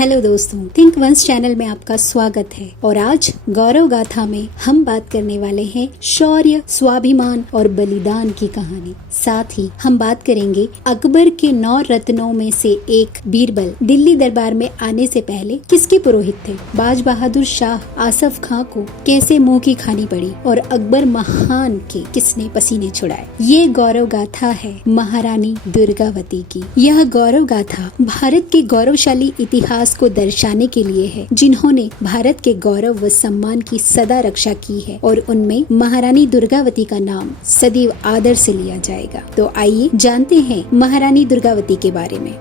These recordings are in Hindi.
हेलो दोस्तों, थिंक वंस चैनल में आपका स्वागत है। और आज गौरव गाथा में हम बात करने वाले हैं शौर्य, स्वाभिमान और बलिदान की कहानी। साथ ही हम बात करेंगे अकबर के 9 रत्नों में से एक बीरबल दिल्ली दरबार में आने से पहले किसके पुरोहित थे, बाज बहादुर शाह आसफ खां को कैसे मुंह की खानी पड़ी और अकबर महान के किसने पसीने छुड़ाए। ये गौरव गाथा है महारानी दुर्गावती की। यह गौरव गाथा भारत के गौरवशाली इतिहास को दर्शाने के लिए है, जिन्होंने भारत के गौरव व सम्मान की सदा रक्षा की है और उनमें महारानी दुर्गावती का नाम सदैव आदर से लिया जाएगा। तो आइए जानते हैं महारानी दुर्गावती के बारे में।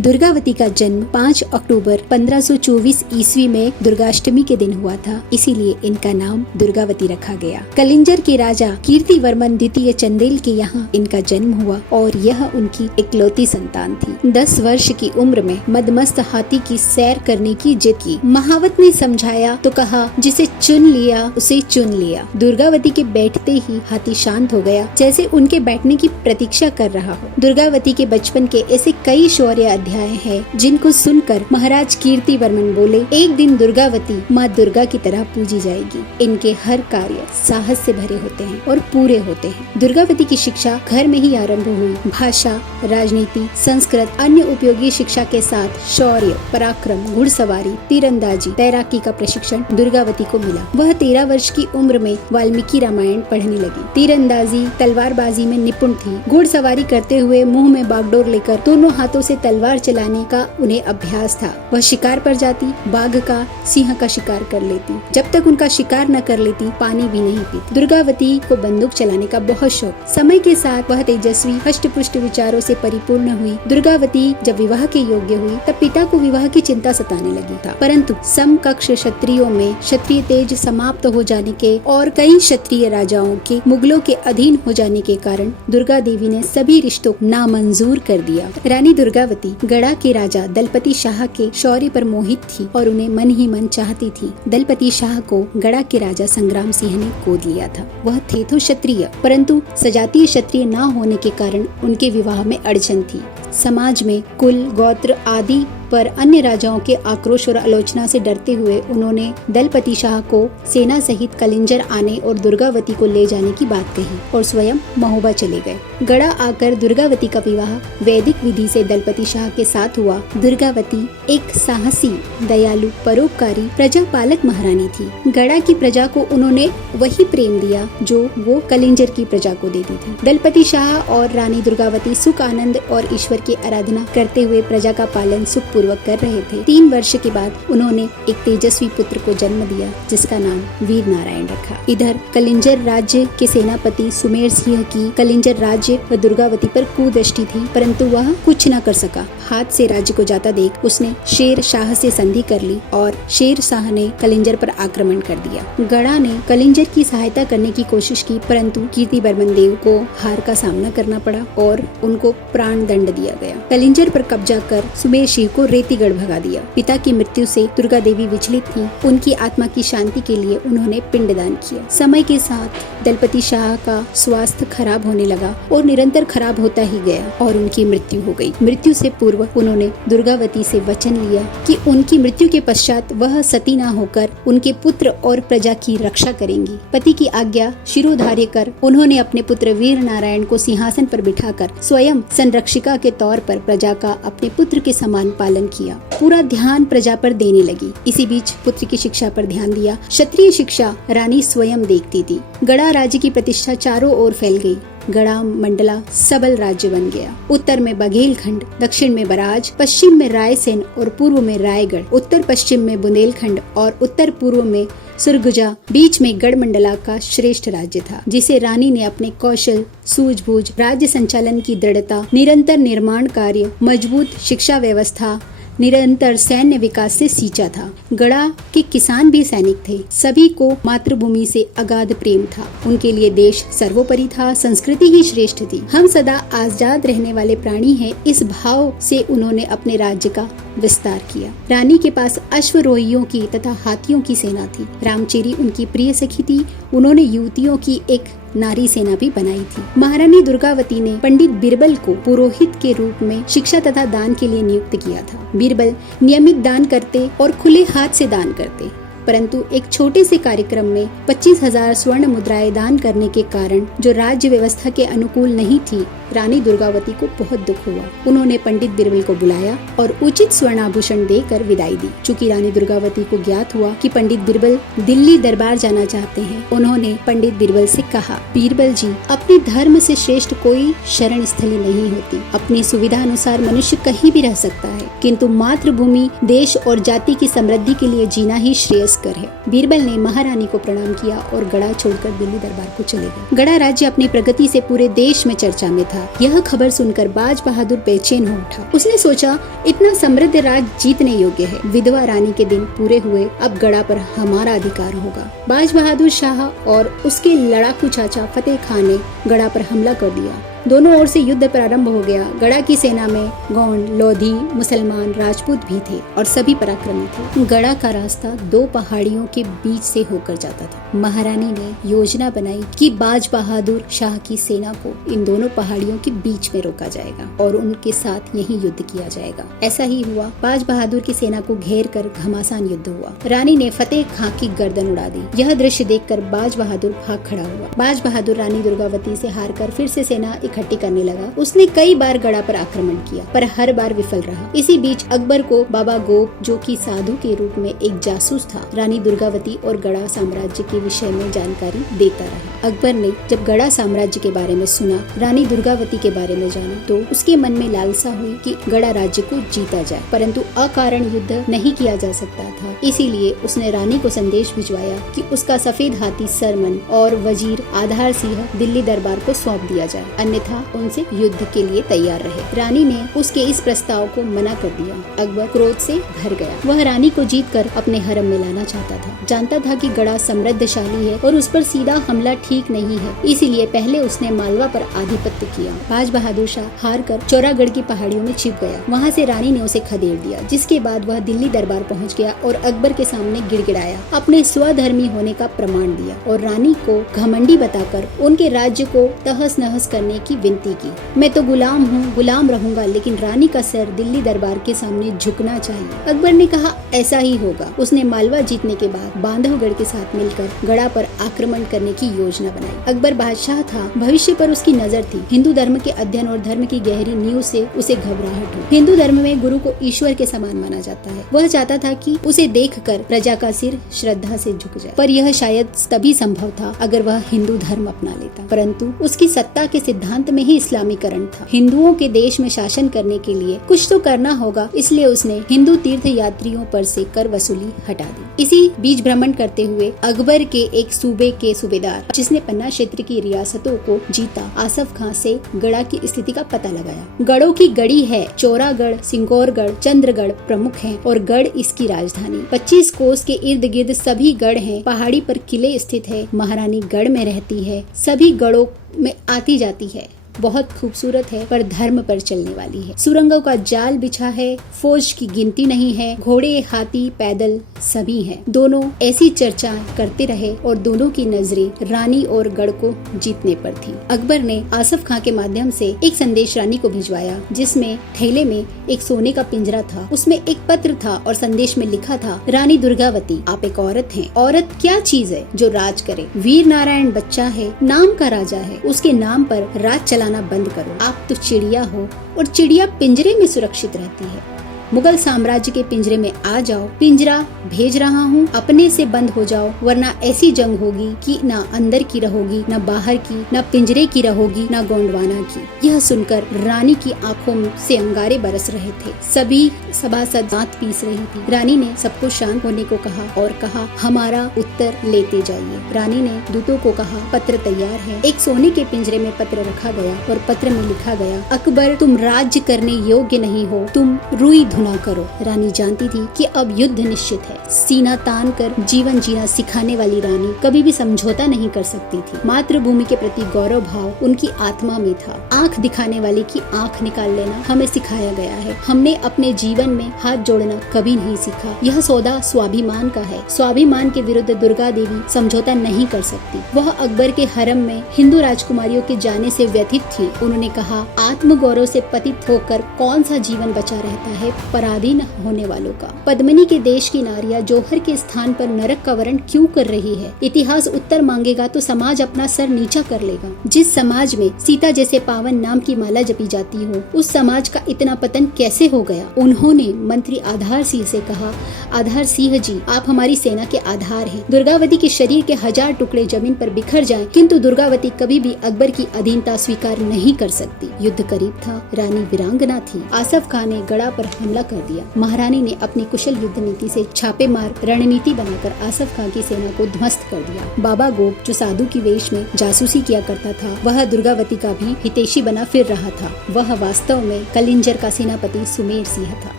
दुर्गावती का जन्म 5 अक्टूबर 1524 ईस्वी में दुर्गाष्टमी के दिन हुआ था, इसीलिए इनका नाम दुर्गावती रखा गया। कलिंजर के राजा कीर्तिवर्मन द्वितीय चंदेल के यहाँ इनका जन्म हुआ और यह उनकी इकलौती संतान थी। 10 वर्ष की उम्र में मदमस्त हाथी की सैर करने की जिद की। महावत ने समझाया तो कहा, जिसे चुन लिया उसे चुन लिया। दुर्गावती के बैठते ही हाथी शांत हो गया, जैसे उनके बैठने की प्रतीक्षा कर रहा हो। दुर्गावती के बचपन के ऐसे कई शौर्य अध्याय हैं जिनको सुनकर महाराज कीर्तिवर्मन बोले, एक दिन दुर्गावती माँ दुर्गा की तरह पूजी जाएगी। इनके हर कार्य साहस से भरे होते हैं और पूरे होते हैं। दुर्गावती की शिक्षा घर में ही आरंभ हुई। भाषा, राजनीति, संस्कृत, अन्य उपयोगी शिक्षा के साथ शौर्य, पराक्रम, घुड़सवारी, तीरंदाजी, तैराकी का प्रशिक्षण दुर्गावती को मिला। वह 13 वर्ष की उम्र में वाल्मीकि रामायण पढ़ने लगी। तीरंदाजी, तलवारबाजी में निपुण थी। घुड़सवारी करते हुए मुंह में बागडोर लेकर दोनों हाथों से तलवार चलाने का उन्हें अभ्यास था। वह शिकार पर जाती, बाघ का, सिंह का शिकार कर लेती। जब तक उनका शिकार न कर लेती, पानी भी नहीं पीती। दुर्गावती को बंदूक चलाने का बहुत शौक। समय के साथ वह तेजस्वी, हष्ट-पुष्ट विचारों से परिपूर्ण हुई। दुर्गावती जब विवाह के योग्य हुई, तब पिता को विवाह की चिंता सताने लगी था, परंतु समकक्ष क्षत्रियों में क्षत्रिय तेज समाप्त हो जाने के और कई क्षत्रिय राजाओं के मुगलों के अधीन हो जाने के कारण दुर्गा देवी ने सभी रिश्तों नामंजूर कर दिया। रानी दुर्गावती गड़ा के राजा दलपति शाह के शौर्य पर मोहित थी और उन्हें मन ही मन चाहती थी। दलपति शाह को गड़ा के राजा संग्राम सिंह ने गोद लिया था। वह थे तो क्षत्रिय, परंतु सजातीय क्षत्रिय न होने के कारण उनके विवाह में अड़चन थी। समाज में कुल, गोत्र आदि पर अन्य राजाओं के आक्रोश और आलोचना से डरते हुए उन्होंने दलपति शाह को सेना सहित कलिंजर आने और दुर्गावती को ले जाने की बात कही और स्वयं महोबा चले गए। गड़ा आकर दुर्गावती का विवाह वैदिक विधि से दलपति शाह के साथ हुआ। दुर्गावती एक साहसी, दयालु, परोपकारी, प्रजा पालक महारानी थी। गड़ा की प्रजा को उन्होंने वही प्रेम दिया जो वो कलिंजर की प्रजा को देती थी। दलपति शाह और रानी दुर्गावती सुख, आनंद और ईश्वर की आराधना करते हुए प्रजा का पालन सुख पूर्वक कर रहे थे। 3 वर्ष के बाद उन्होंने एक तेजस्वी पुत्र को जन्म दिया, जिसका नाम वीर नारायण रखा। इधर कलिंजर राज्य के सेनापति सुमेर सिंह की कलिंजर राज्य व दुर्गावती पर कुदृष्टि थी, परंतु वह कुछ न कर सका। हाथ से राज्य को जाता देख उसने शेर शाह से संधि कर ली और शेर शाह ने कलिंजर पर आक्रमण कर दिया। गड़ा ने कलिंजर की सहायता करने की कोशिश की, परंतु कीर्तिवर्मन देव को हार का सामना करना पड़ा और उनको प्राण दंड दिया गया। कलिंजर पर कब्जा कर सुमेर सिंह को रेतीगढ़ भगा दिया। पिता की मृत्यु से दुर्गा देवी विचलित थी। उनकी आत्मा की शांति के लिए उन्होंने पिंडदान किया। समय के साथ दलपति शाह का स्वास्थ्य खराब होने लगा और निरंतर खराब होता ही गया और उनकी मृत्यु हो गई। मृत्यु से पूर्व उन्होंने दुर्गावती से वचन लिया कि उनकी मृत्यु के पश्चात वह सती न होकर उनके पुत्र और प्रजा की रक्षा करेंगी। पति की आज्ञा शिरोधार्य कर उन्होंने अपने पुत्र वीर नारायण को सिंहासन पर बिठाकर स्वयं संरक्षिका के तौर पर प्रजा का अपने पुत्र के समान पालन किया। पूरा ध्यान प्रजा पर देने लगी। इसी बीच पुत्र की शिक्षा पर ध्यान दिया। क्षत्रिय शिक्षा रानी स्वयं देखती थी। गड़ा राज्य की प्रतिष्ठा चारों ओर फैल गई। गड़ा मंडला सबल राज्य बन गया। उत्तर में बघेलखंड, दक्षिण में बराज, पश्चिम में रायसेन और पूर्व में रायगढ़, उत्तर पश्चिम में बुंदेलखंड और उत्तर पूर्व में सुरगुजा, बीच में गढ़ मंडला का श्रेष्ठ राज्य था, जिसे रानी ने अपने कौशल, सूझबूझ, राज्य संचालन की दृढ़ता, निरंतर निर्माण कार्य, मजबूत शिक्षा व्यवस्था, निरंतर सैन्य विकास से सींचा था। गड़ा के किसान भी सैनिक थे। सभी को मातृभूमि से अगाध प्रेम था। उनके लिए देश सर्वोपरि था, संस्कृति ही श्रेष्ठ थी। हम सदा आजाद रहने वाले प्राणी हैं, इस भाव से उन्होंने अपने राज्य का विस्तार किया। रानी के पास अश्वरोहियों की तथा हाथियों की सेना थी। रामचेरी उनकी प्रिय सखी थी। उन्होंने युवतियों की एक नारी सेना भी बनाई थी। महारानी दुर्गावती ने पंडित बीरबल को पुरोहित के रूप में शिक्षा तथा दान के लिए नियुक्त किया था। बीरबल नियमित दान करते और खुले हाथ से दान करते, परंतु एक छोटे से कार्यक्रम में 25,000 स्वर्ण मुद्राएं दान करने के कारण, जो राज्य व्यवस्था के अनुकूल नहीं थी, रानी दुर्गावती को बहुत दुख हुआ। उन्होंने पंडित बीरबल को बुलाया और उचित स्वर्णाभूषण देकर विदाई दी। चूँकि रानी दुर्गावती को ज्ञात हुआ कि पंडित बीरबल दिल्ली दरबार जाना चाहते हैं, उन्होंने पंडित बीरबल से कहा, बीरबल जी, अपने धर्म से श्रेष्ठ कोई शरण स्थली नहीं होती। अपनी सुविधा अनुसार मनुष्य कहीं भी रह सकता है, किंतु मातृभूमि, देश और जाति की समृद्धि के लिए जीना ही श्रेयस्कर है। बीरबल ने महारानी को प्रणाम किया और गड़ा छोड़कर दिल्ली दरबार को चले गए। गड़ा राज्य अपनी प्रगति से पूरे देश में चर्चा में था। यह खबर सुनकर बाज बहादुर बेचैन हो उठा। उसने सोचा, इतना समृद्ध राज्य जीतने योग्य है। विधवा रानी के दिन पूरे हुए, अब गड़ा पर हमारा अधिकार होगा। बाज बहादुर शाह और उसके लड़ाकू चाचा फतेह खान ने गड़ा पर हमला कर दिया। दोनों ओर से युद्ध प्रारंभ हो गया। गड़ा की सेना में गौंड, लोधी, मुसलमान, राजपूत भी थे और सभी पराक्रमी थे। गड़ा का रास्ता 2 पहाड़ियों के बीच से होकर जाता था। महारानी ने योजना बनाई कि बाज बहादुर शाह की सेना को इन दोनों पहाड़ियों के बीच में रोका जाएगा और उनके साथ यही युद्ध किया जाएगा। ऐसा ही हुआ। बाज बहादुर की सेना को घेर कर घमासान युद्ध हुआ। रानी ने फतेह खां की गर्दन उड़ा दी। यह दृश्य देखकर बाज बहादुर भाग खड़ा हुआ। बाज बहादुर रानी दुर्गावती से हारकर फिर से सेना इकट्ठी करने लगा। उसने कई बार गड़ा पर आक्रमण किया, पर हर बार विफल रहा। इसी बीच अकबर को बाबा गोप, जो कि साधु के रूप में एक जासूस था, रानी दुर्गावती और गड़ा साम्राज्य के विषय में जानकारी देता रहा। अकबर ने जब गड़ा साम्राज्य के बारे में सुना, रानी दुर्गावती के बारे में जाना, तो उसके मन में लालसा हुई कि गड़ा राज्य को जीता जाए, परंतु अकारण युद्ध नहीं किया जा सकता था। इसीलिए उसने रानी को संदेश भिजवाया कि उसका सफेद हाथी सरमन और वजीर आधार सिंह दिल्ली दरबार को सौंप दिया जाए, अन्यथा उनसे युद्ध के लिए तैयार रहे। रानी ने उसके इस प्रस्ताव को मना कर दिया। अकबर क्रोध से भर गया। वह रानी को जीतकर अपने हरम में लाना चाहता था। जानता था कि गड़ा समृद्धशाली है और उस पर सीधा हमला ठीक नहीं है, इसीलिए पहले उसने मालवा पर आधिपत्य किया। बाज बहादुर शाह हार कर चौरागढ़ की पहाड़ियों में छिप गया। वहाँ से रानी ने उसे खदेड़ दिया, जिसके बाद वह दिल्ली दरबार पहुँच गया और अकबर के सामने गिड़गिड़ाया, अपने स्वधर्मी होने का प्रमाण दिया और रानी को घमंडी बताकर उनके राज्य को तहस नहस करने की विनती की। मैं तो गुलाम हूँ, गुलाम रहूंगा, लेकिन रानी का सर दिल्ली दरबार के सामने झुकना चाहिए। अकबर ने कहा, ऐसा ही होगा। उसने मालवा जीतने के बाद बांधवगढ़ के साथ मिलकर गड़ा पर आक्रमण करने की योजना बनाई। अकबर बादशाह था, भविष्य पर उसकी नजर थी। हिंदू धर्म के अध्ययन और धर्म की गहरी नींव से उसे घबराहट हुई। हिंदू धर्म में गुरु को ईश्वर के समान माना जाता है। वह चाहता था कि उसे देखकर प्रजा का सिर श्रद्धा से झुक जाए, पर यह शायद तभी संभव था अगर वह हिंदू धर्म अपना लेता, परंतु उसकी सत्ता के सिद्धांत में ही इस्लामीकरण था। हिंदुओं के देश में शासन करने के लिए कुछ तो करना होगा, इसलिए उसने हिंदू तीर्थ यात्रियों पर से कर वसूली हटा दी। इसी बीच भ्रमण करते हुए अकबर के एक सूबे के सूबेदार, जिसने पन्ना क्षेत्र की रियासतों को जीता, आसफ खां से गड़ा की स्थिति का पता लगाया। गढ़ों की गढ़ी है, चौरागढ़, सिंगौरगढ़, चंद्रगढ़ प्रमुख हैं और गढ़ इसकी राजधानी। 25 कोस के इर्द गिर्द सभी गढ़ हैं। पहाड़ी पर किले स्थित है। महारानी गढ़ में रहती है, सभी गढ़ों में आती जाती है। बहुत खूबसूरत है, पर धर्म पर चलने वाली है। सुरंगों का जाल बिछा है, फौज की गिनती नहीं है, घोड़े, हाथी, पैदल सभी हैं। दोनों ऐसी चर्चा करते रहे और दोनों की नजरें रानी और गढ़ को जीतने पर थी। अकबर ने आसफ खां के माध्यम से एक संदेश रानी को भिजवाया, जिसमें थैले में एक सोने का पिंजरा था। उसमें एक पत्र था और संदेश में लिखा था, रानी दुर्गावती, आप एक औरत हैं। औरत क्या चीज है जो राज करे? वीर नारायण बच्चा है, नाम का राजा है, उसके नाम पर राज चलाना बंद करो। आप तो चिड़िया हो और चिड़िया पिंजरे में सुरक्षित रहती है। मुगल साम्राज्य के पिंजरे में आ जाओ। पिंजरा भेज रहा हूँ, अपने से बंद हो जाओ, वरना ऐसी जंग होगी कि ना अंदर की रहोगी, ना बाहर की, ना पिंजरे की रहोगी, ना गोंडवाना की। यह सुनकर रानी की आंखों से अंगारे बरस रहे थे। सभी सभासद दांत पीस रही थी। रानी ने सबको शांत होने को कहा और कहा, हमारा उत्तर लेते जाइए। रानी ने दूतों को कहा, पत्र तैयार है। एक सोने के पिंजरे में पत्र रखा गया और पत्र में लिखा गया, अकबर, तुम राज्य करने योग्य नहीं हो, तुम रुई न करो। रानी जानती थी कि अब युद्ध निश्चित है। सीना तान कर जीवन जीना सिखाने वाली रानी कभी भी समझौता नहीं कर सकती थी। मातृभूमि के प्रति गौरव भाव उनकी आत्मा में था। आंख दिखाने वाले की आंख निकाल लेना हमें सिखाया गया है। हमने अपने जीवन में हाथ जोड़ना कभी नहीं सीखा। यह सौदा स्वाभिमान का है। स्वाभिमान के विरुद्ध दुर्गा देवी समझौता नहीं कर सकती। वह अकबर के हरम में हिंदू राजकुमारियों के जाने से व्यथित थी। उन्होंने कहा, आत्म गौरव से पतित होकर कौन सा जीवन बचा रहता है पराधीन होने वालों का। पद्मिनी के देश की नारियां जौहर के स्थान पर नरक का वर्ण क्यों कर रही है? इतिहास उत्तर मांगेगा तो समाज अपना सर नीचा कर लेगा। जिस समाज में सीता जैसे पावन नाम की माला जपी जाती हो, उस समाज का इतना पतन कैसे हो गया? उन्होंने मंत्री आधार सिंह से कहा, आधार सिंह जी, आप हमारी सेना के आधार हैं। दुर्गावती के शरीर के 1000 टुकड़े जमीन पर बिखर जाएं, किंतु दुर्गावती कभी भी अकबर की अधीनता स्वीकार नहीं कर सकती। युद्ध करीब था। रानी वीरांगना थी। आसफ खान ने गढ़ा पर हमला कर दिया। महारानी ने अपनी कुशल युद्ध नीति से छापेमार रणनीति बनाकर आसफ खान की सेना को ध्वस्त कर दिया। बाबा गोप, जो साधु की वेश में जासूसी किया करता था, वह दुर्गावती का भी हितैषी बना फिर रहा था। वह वास्तव में कलिंजर का सेनापति सुमेर सिंह था।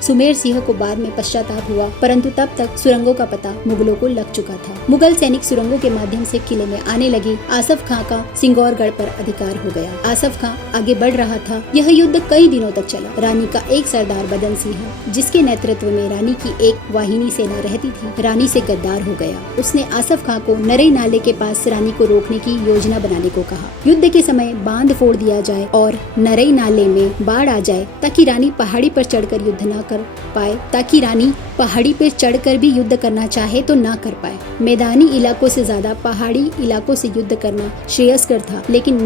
सुमेर सिंह को बाद में पश्चाताप हुआ, परंतु तब तक सुरंगों का पता मुगलों को लग चुका था। मुगल सैनिक सुरंगों के माध्यम से किले में आने लगे। आसफ खां का सिंगौरगढ़ पर अधिकार हो गया। आसफ खां आगे बढ़ रहा था। यह युद्ध कई दिनों तक चला। रानी का एक सरदार बदन सिंह, जिसके नेतृत्व में रानी की एक वाहिनी सेना रहती थी, रानी से गद्दार हो गया। उसने आसफ खां को नरई नाले के पास रानी को रोकने की योजना बनाने को कहा। युद्ध के समय बांध फोड़ दिया जाए और नरई नाले में बाढ़ आ जाए, ताकि रानी पहाड़ी पर चढ़कर युद्ध न कर पाए, ताकि रानी पहाड़ी पर चढ़कर भी युद्ध करना चाहे तो ना कर पाए। मैदानी इलाकों से ज्यादा पहाड़ी इलाकों से युद्ध करना श्रेयस्कर था, लेकिन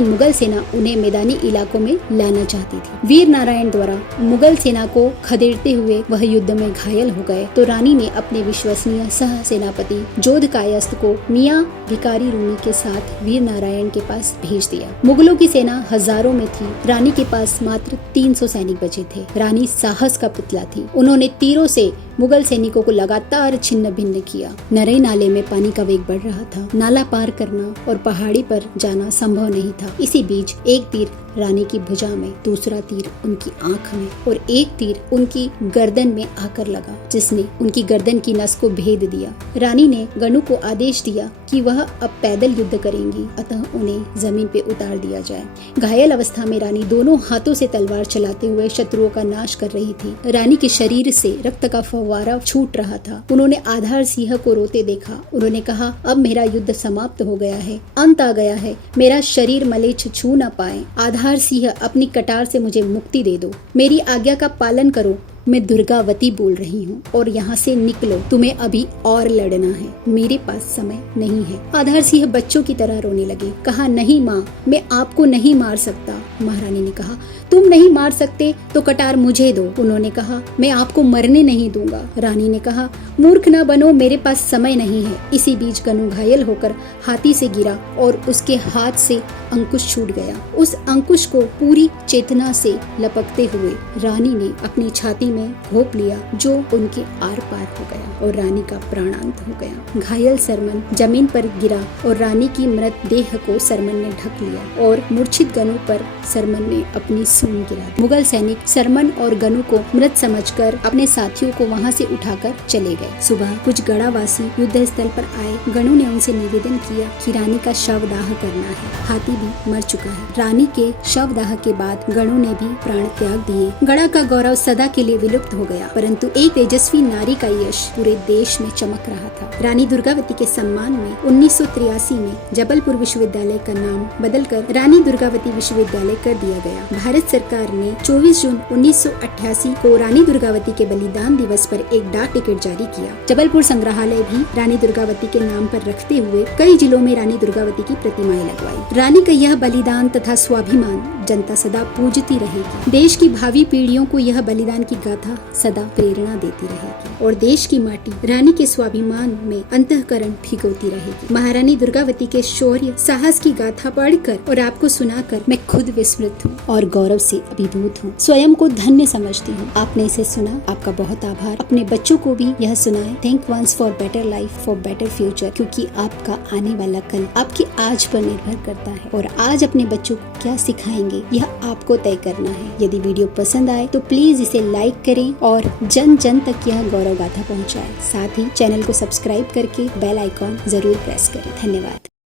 मुगल सेना उन्हें मैदानी इलाकों में लाना चाहती थी। वीर नारायण द्वारा मुगल सेना को खदेड़ते हुए वह युद्ध में घायल हो गए, तो रानी ने अपने विश्वसनीय सह सेनापति जोध कायस्थ को मियां भिकारी रूमी के साथ वीर नारायण के पास भेज दिया। मुगलों की सेना हजारों में थी। रानी के पास मात्र 300 सैनिक बचे थे। रानी साहस का पुतला थी। उन्होंने तीरों से मुगल सैनिकों को लगातार छिन्न भिन्न किया। नरई नाले में पानी का वेग बढ़ रहा था। नाला पार करना और पहाड़ी पर जाना संभव नहीं था। इसी बीच एक तीर रानी की भुजा में, दूसरा तीर उनकी आंख में और एक तीर उनकी गर्दन में आकर लगा, जिसने उनकी गर्दन की नस को भेद दिया। रानी ने गणु को आदेश दिया कि वह अब पैदल युद्ध करेंगी, अतः उन्हें जमीन पे उतार दिया जाए। घायल अवस्था में रानी दोनों हाथों से तलवार चलाते हुए शत्रुओं का नाश कर रही थी। रानी के शरीर से रक्त का फव्वारा छूट रहा था। उन्होंने आधार सिंह को रोते देखा। उन्होंने कहा, अब मेरा युद्ध समाप्त हो गया है, अंत आ गया है। मेरा शरीर मलेच्छ छू न पाए। आधार सिंह, अपनी कटार से मुझे मुक्ति दे दो। मेरी आज्ञा का पालन करो। मैं दुर्गावती बोल रही हूँ और यहाँ से निकलो। तुम्हें अभी और लड़ना है, मेरे पास समय नहीं है। आधार सिंह बच्चों की तरह रोने लगे। कहा, नहीं माँ, मैं आपको नहीं मार सकता। महारानी ने कहा, तुम नहीं मार सकते तो कटार मुझे दो। उन्होंने कहा, मैं आपको मरने नहीं दूंगा। रानी ने कहा, मूर्ख न बनो, मेरे पास समय नहीं है। इसी बीच गनु घायल होकर हाथी से गिरा और उसके हाथ से अंकुश छूट गया। उस अंकुश को पूरी चेतना से लपकते हुए रानी ने अपनी छाती में घोंप लिया, जो उनके आर पार हो गया और रानी का प्राणांत हो गया। घायल सरमन जमीन पर गिरा और रानी की मृत देह को सरमन ने ढक लिया और मूर्छित गनु पर सरमन ने अपनी सूंड गिरा दी। मुगल सैनिक सरमन और गनु को मृत समझकर अपने साथियों को वहां से उठाकर चले गए। सुबह कुछ गढ़वासी युद्ध स्थल पर आए। गनु ने उनसे निवेदन किया कि रानी का शवदाह करना है। हाथी भी मर चुका है। रानी के शवदाह के बाद गणु ने भी प्राण त्याग दिए। गढ़ा का गौरव सदा के लिए विलुप्त हो गया, परंतु एक तेजस्वी नारी का यश पूरे देश में चमक रहा था। रानी दुर्गावती के सम्मान में 1983 में जबलपुर विश्वविद्यालय का नाम बदलकर रानी दुर्गावती विश्वविद्यालय कर दिया गया। भारत सरकार ने 24 जून 1988 को रानी दुर्गावती के बलिदान दिवस पर एक डाक टिकट जारी किया। जबलपुर संग्रहालय भी रानी दुर्गावती के नाम पर रखते हुए कई जिलों में रानी दुर्गावती की प्रतिमाएं लगवाई। रानी का यह बलिदान तथा स्वाभिमान जनता सदा पूजती रहेगी। देश की भावी पीढ़ियों को यह बलिदान की गाथा सदा प्रेरणा देती रहेगी और देश की माटी रानी के स्वाभिमान में अंतःकरण भिगोती रहेगी। महारानी दुर्गावती के शौर्य साहस की गाथा पढ़कर और आपको सुनाकर मैं खुद विस्मृत हूँ और गौरव से अभिभूत हूँ। स्वयं को धन्य समझती हूँ। आपने इसे सुना, आपका बहुत आभार। अपने बच्चों को भी यह सुनाएं। Think once for better life, for better future, क्योंकि आपका आने वाला कल आपके आज पर निर्भर करता है और आज अपने बच्चों को क्या सिखाएंगे करेंगे यह आपको तय करना है। यदि वीडियो पसंद आए तो प्लीज इसे लाइक करें और जन जन तक यह गौरव गाथा पहुंचाएं। साथ ही चैनल को सब्सक्राइब करके बेल आइकॉन जरूर प्रेस करें। धन्यवाद।